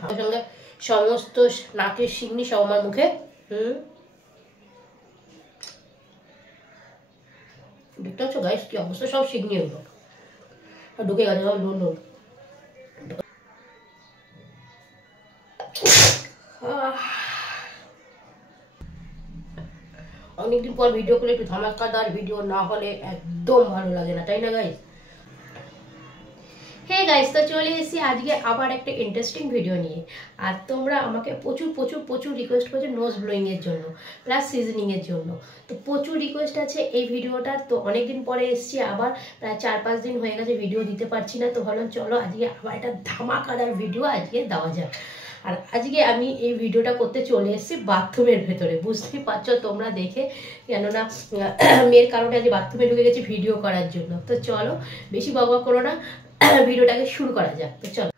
সঙ্গে সমস্ত নাকের শিংনি সব আমার মুখে। দেখতে পাচ্ছ গাইস কি অবস্থা, সব শিংনি হলো ঢুকে গেছে সব লোল লোল। অনেকদিন পর ভিডিও করলে একটু ধামাকাদার ভিডিও না হলে একদম ভালো লাগে না, তাই না গাইস? হ্যাঁ গাইস, তো চলে এসেছি আজকে আবার একটা ইন্টারেস্টিং ভিডিও নিয়ে। আর তোমরা আমাকে প্রচুর প্রচুর প্রচুর রিকোয়েস্ট করছো নোজ ব্লোয়িং এর জন্য প্লাস সিজনিং এর জন্য। তো প্রচুর রিকোয়েস্ট আছে এই ভিডিওটার। তো অনেকদিন পরে এসেছি আবার, প্রায় 4-5 দিন হয়ে গেছে ভিডিও দিতে পারছি না। তো ভাবলাম চলো আজকে আবার একটা ধামাকাদার ভিডিও আজকে দেওয়া যাক। আর আজকে আমি এই ভিডিওটা করতে চলে এসেছি বাথরুমের ভেতরে, বুঝতেই পারছো তোমরা দেখে, কেননা মেয়ের কারণে আজকে বাথরুমে ঢুকে গেছি ভিডিও করার জন্য। তো চলো বেশি বকবক করো না, ভিডিওটাকে শুরু করা যাক। তো চলো।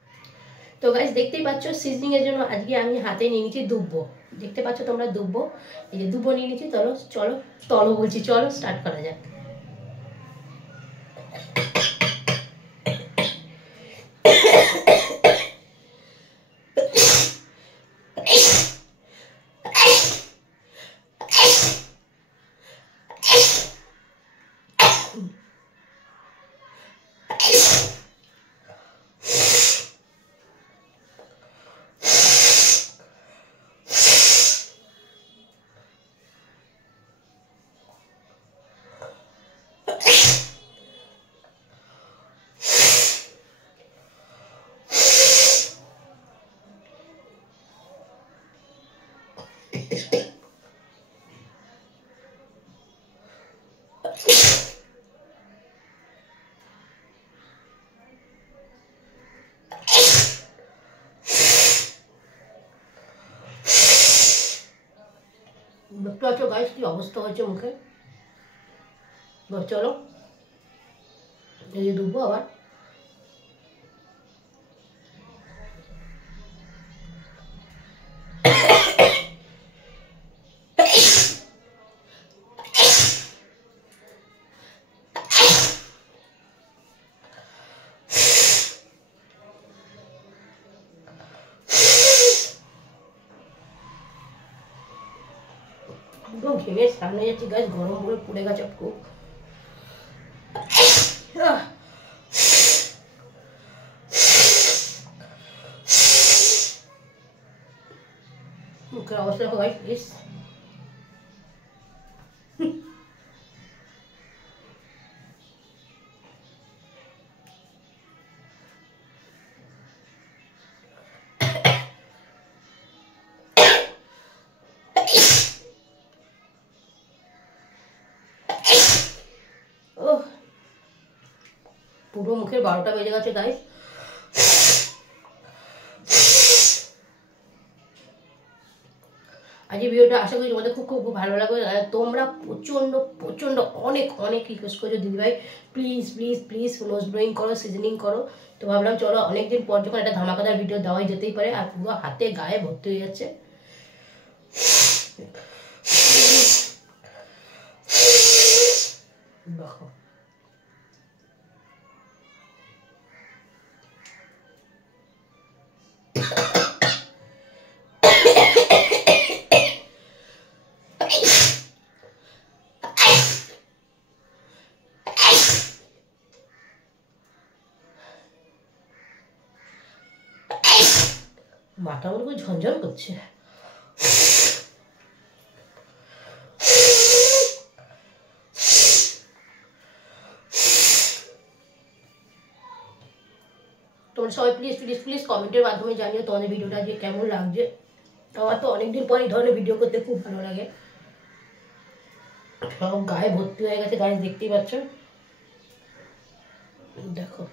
তো গাইস দেখতেই পাচ্ছ সিজনিং এর জন্য আজকে আমি হাতে নিয়ে নিয়েছি দুব্বো। দেখতে পাচ্ছ তোমরা দুব্বো, এই যে দুব্বো নিয়ে নিয়েছি। চলো চলো চলো বলছি, চলো স্টার্ট করা যাক। দেখতে পাচ্ছ গাইস কি অবস্থা হয়েছে মুখে। চলো এই যে দুব্বো আবার। একদম ঘেমে সামনে যাচ্ছি গাছ, গরম করে পুড়ে গেছে খুব। মুখের অবস্থা দেখো গাইস প্লিজ। পুরো মুখের 12টা বেজে গেছে গাইস। আজ এই ভিডিওটা আশা করি তোমাদের খুব খুব খুব ভালো লাগবে। তোমরা প্রচণ্ড প্রচণ্ড অনেক অনেক রিকোয়েস্ট করছো দিদিভাই please please please nose blowing করো, সিজনিং করো। তো ভাবলাম চলো অনেকদিন পর যখন একটা ধামাকাদার ভিডিও দেওয়াই যেতেই পারে। আর পুরো হাতে গায়ে ভর্তি হয়ে যাচ্ছে। দেখো মাথা মনে ঝনঝন করছে। তোমরা সবাই প্লিজ প্লিজ প্লিজ কমেন্টের মাধ্যমে জানিও তোমাদের ভিডিওটা আজকে কেমন লাগছে। আমার তো অনেকদিন পর এই ধরনের ভিডিও করতে খুব ভালো লাগে। সব গায়ে ভর্তি হয়ে গেছে গায়ে, দেখতেই পাচ্ছ। দেখো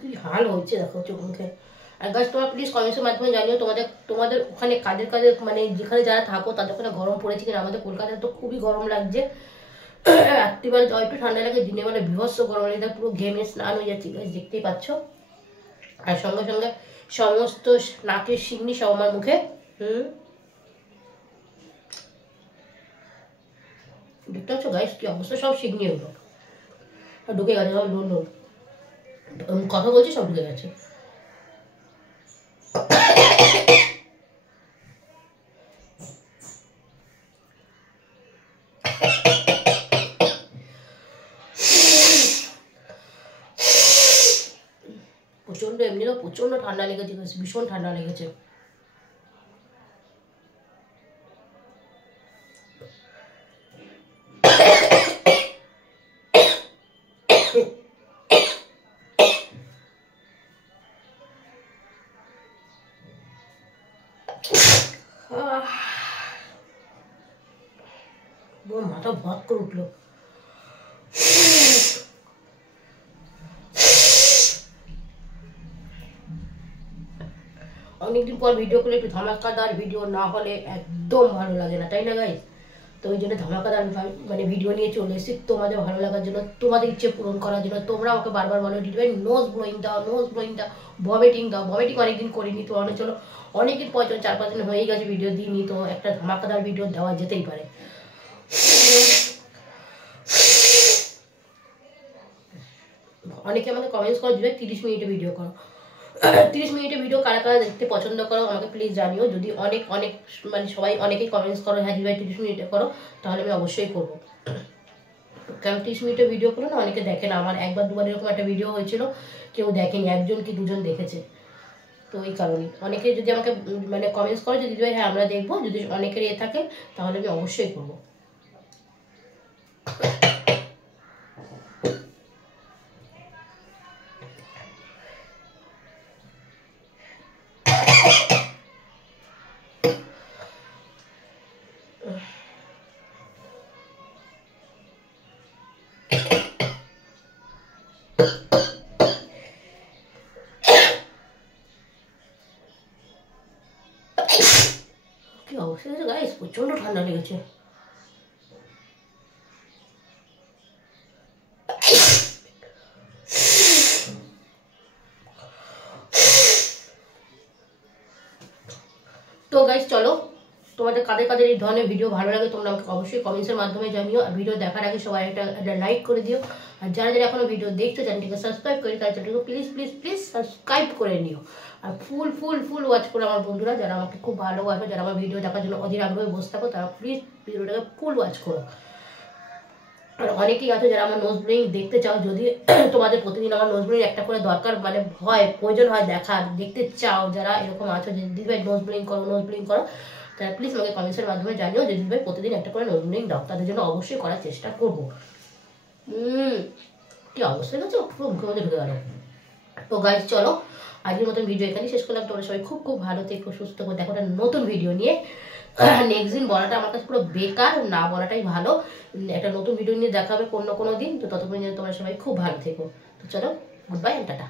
কি হাল হচ্ছে দেখো চোখ মুখে। আর গাছ তোমরা প্লিজ কমেন্টসের মাধ্যমে জানিও তোমাদের ওখানে কাদের মানে যেখানে যারা থাকো তাদের ওখানে গরম পড়েছে কিনা। আমাদের কলকাতায় তো খুবই গরম লাগছে। রাত্রিবেলা তো একটু ঠান্ডা লাগে, দিনে বেলা বিভৎস গরম লাগে, পুরো ঘেমে স্নান হয়ে যাচ্ছে গাছ, দেখতেই পাচ্ছ। আর সঙ্গে সঙ্গে সমস্ত নাকের শিংনি সব আমার মুখে। দেখতে পাচ্ছ গাইস কি অবস্থা, সব শিংনি হলো ঢুকে গেছে, সব লোল লোল কথা বলছি সব ঢুকে গেছে। প্রচন্ড এমনিও প্রচন্ড ঠান্ডা লেগেছে, ভীষণ ঠান্ডা লেগেছে। মাথা ভাত করে উঠলো। অনেকদিন পর ভিডিও করলে একটু ধামাকাদার ভিডিও না হলে একদম ভালো লাগে না, তাই না গাইস? তো ওই জন্য ধামাকাদার মানে ভিডিও নিয়ে চলে এসেছি তোমাদের ভালো লাগার জন্য, তোমাদের ইচ্ছে পূরণ করার জন্য। তোমরা আমাকে বারবার বলো দিদি ভাই নোজ ব্লোয়িং দাও, নোজ ব্লোয়িং দাও, ভমিটিং দাও। ভমিটিং অনেকদিন করিনি, তো অনেক চলো অনেকদিন পর 4-5 দিন হয়ে গেছে ভিডিও দিইনি, তো একটা ধামাকাদার ভিডিও দেওয়া যেতেই পারে। অনেকে আমাকে কমেন্টস করে দিবে 30 মিনিটে ভিডিও করো। 30 মিনিটে ভিডিও কারা কারা দেখতে পছন্দ করো আমাকে প্লিজ জানিও। যদি অনেক মানে সবাই অনেকেই কমেন্টস করো হ্যাঁ দিদি 30 মিনিটে করো, তাহলে আমি অবশ্যই করবো। কারণ 30 মিনিটের ভিডিও করো না অনেকে দেখে না। আমার একবার দুবার এরকম একটা ভিডিও হয়েছিল, কেউ দেখেনি, 1জন কি 2জন দেখেছে। তো এই কারণে অনেকে যদি আমাকে মানে কমেন্টস করে যে দিদি ভাই হ্যাঁ আমরা দেখবো, যদি অনেকের এ থাকে তাহলে আমি অবশ্যই করবো। কি অবস্থা হয়েছে গাইস, প্রচন্ড ঠান্ডা লেগেছে। তো গাইস চলো, তোমাদের কাদের কাদের এই ধরনের ভিডিও ভালো লাগে তোমরা আমাকে অবশ্যই কমেন্টসের মাধ্যমে জানিও। আর ভিডিও দেখার আগে সবাই একটা লাইক করে দিও। আর যারা যারা এখনো ভিডিও দেখছো চ্যানেলটিকে সাবস্ক্রাইব করে তার চ্যানেলটিকে প্লিজ প্লিজ প্লিজ সাবস্ক্রাইব করে নিও। আর ফুল ওয়াচ করে আমার বন্ধুরা যারা আমাকে খুব ভালোবাসো, যারা আমার ভিডিও দেখার জন্য অধীর আগ্রহে বসে থাকো, তারা প্লিজ ভিডিওটাকে ফুল ওয়াচ করো। আর অনেকেই আছে যারা আমার নোজ ব্লোয়িং দেখতে চাও, যদি তোমাদের প্রতিদিন আমার নোজ ব্লোয়িং একটা করে দরকার মানে প্রয়োজন হয় দেখার, দেখতে চাও, যারা এরকম আছো যে দিদি ভাই নোজ ব্লোয়িং করো, তারা প্লিজ আমাকে কমেন্টসের মাধ্যমে জানিও যে দিদি ভাই প্রতিদিন একটা করে নোজ ব্লোয়িং দাও। তাদের জন্য অবশ্যই করার চেষ্টা করবো। কি অবস্থা গেছে, পুরো মুখের মধ্যে ঢুকে গেল। তো গাইজ চলো আজকের মতন ভিডিও এখানেই শেষ করলাম। তোমরা সবাই খুব ভালো থেকো, সুস্থ থাকো। দেখো একটা নতুন ভিডিও নিয়ে। নেক্সট দিন বলাটা আমার কাছে পুরো বেকার, না বলাটাই ভালো। একটা নতুন ভিডিও নিয়ে দেখা হবে কোনো দিন। তো ততক্ষণ তোমরা সবাই খুব ভালো থেকো। তো চলো, গুড বাই, টাটা।